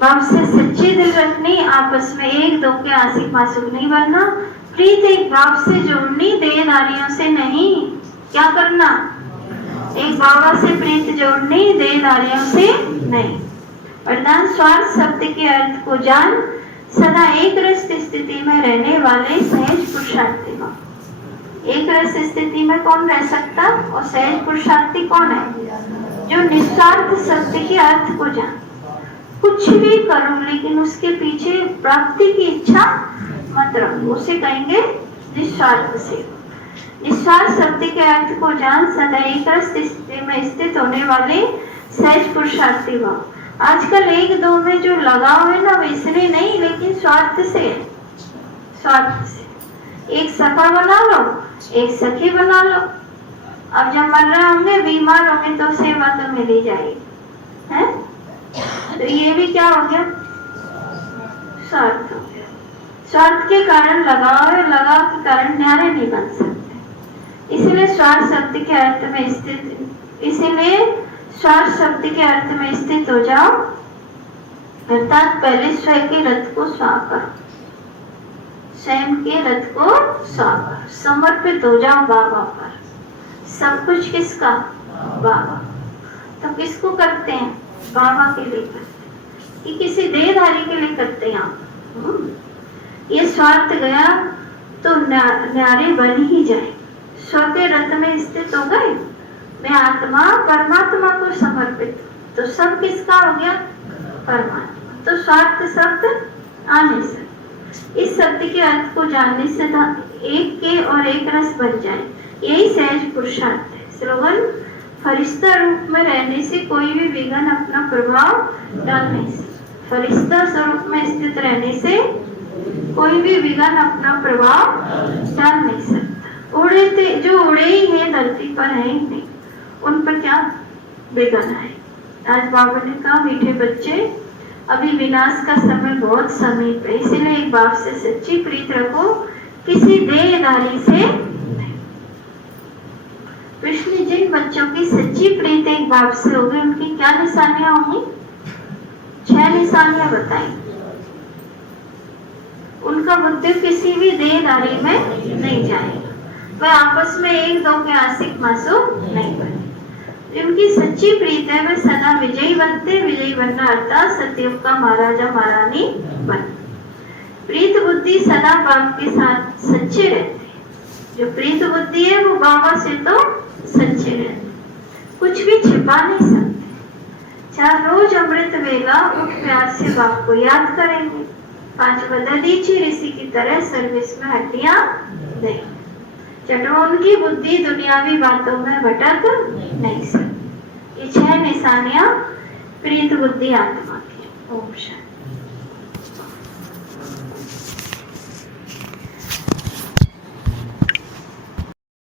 बाप से सच्ची दिल रखनी, आपस में एक दो के आशिक मासूक नहीं बनना, प्रीत एक बाप से जोड़नी, देहधारियों से नहीं। क्या करना? एक बाबा से प्रीत जोड़नी, देहधारियों से नहीं। वरदान, स्वार्थ शब्द के अर्थ को जान, सदा एक रस स्थिति में रहने वाले सहज पुरुषार्थी हो। एक रस स्थिति में कौन रह सकता? और सहज पुरुषार्थी कौन है? जो निस्वार्थ शब्द के अर्थ को जान। कुछ भी करो लेकिन उसके पीछे प्राप्ति की इच्छा मत रखो, उसे कहेंगे निस्वार्थ से। निस्वार्थ शब्द के अर्थ को जान, सदा एक रस स्थिति में स्थित होने वाले सहज पुरुषार्थी भाव। आजकल एक दो में जो लगाव है ना, वैसने नहीं लेकिन स्वार्थ से। स्वार्थ से एक सखा बना लो, एक सखी बना लो। अब जब मर रहे होंगे, बीमार होंगे तो सेवा तो मिली जाएगी, है? तो ये भी क्या हो गया? स्वार्थ हो गया। स्वार्थ के कारण लगाव है, लगाव के कारण न्यारे नहीं बन सकते। इसीलिए स्वार्थ शब्द के अर्थ में स्थित हो जाओ, अर्थात पहले स्वयं के रथ को स्वाह करो, स्वयं के रथ को स्वाह करो, समर्पित हो जाओ बाबा पर। सब कुछ किसका? बाबा। तो किसको करते हैं? बाबा के लिए करते हैं कि किसी देहधारी के लिए करते हैं आप? ये स्वार्थ गया तो न्यारे बन ही जाए। स्व के रथ में स्थित हो गए, मैं आत्मा परमात्मा को समर्पित, तो सब किसका हो गया? परमात्मा। तो स्वार्थ शब्द आने से, इस शब्द के अर्थ को जानने से एक के और एक रस बन जाए, यही सहज पुरुषार्थ है। स्लोगन, फरिश्ता रूप में रहने से कोई भी विघ्न अपना प्रभाव डाल नहीं सकता। फरिश्ता स्वरूप में स्थित रहने से कोई भी विघ्न अपना प्रभाव डाल नहीं सकता। उड़े थे जो उड़े ही हैं, धरती पर है ही नहीं, उन पर क्या विघ्न है? आज बाबा ने कहा, मीठे बच्चे, अभी विनाश का समय बहुत समीप है, इसलिए एक बाप से सच्ची प्रीत रखो, किसी देहधारी से नहीं। कृष्ण जिन बच्चों की सच्ची प्रीत एक बाप से होगी, उनकी क्या निशानियां होंगी? 6 निशानियां बताई। उनका बुद्धि किसी भी देहधारी में नहीं जाएगा, वह आपस में एक दो के आशिक मासूक नहीं बने। जिनकी सच्ची प्रीत है वे सदा विजयी बनते। विजयी बनना अर्थात सत्ययुग का महाराजा महारानी बन। प्रीत बुद्धि सदा बाप के साथ सच्चे रहते हैं। जो प्रीत बुद्धि है वो बाबा से तो सच्चे रहते, कुछ भी छिपा नहीं सकते। 4 रोज अमृत वेला उठ प्यार से बाप को याद करेंगे। 5 बदलीची ऋषि की तरह सर्विस में हड्डियां नहीं। चटोन की बुद्धि दुनियावी बातों में भटक नहीं सकती। ये 6 निशानियां प्रीत बुद्धि आत्मा की। ओम शांति।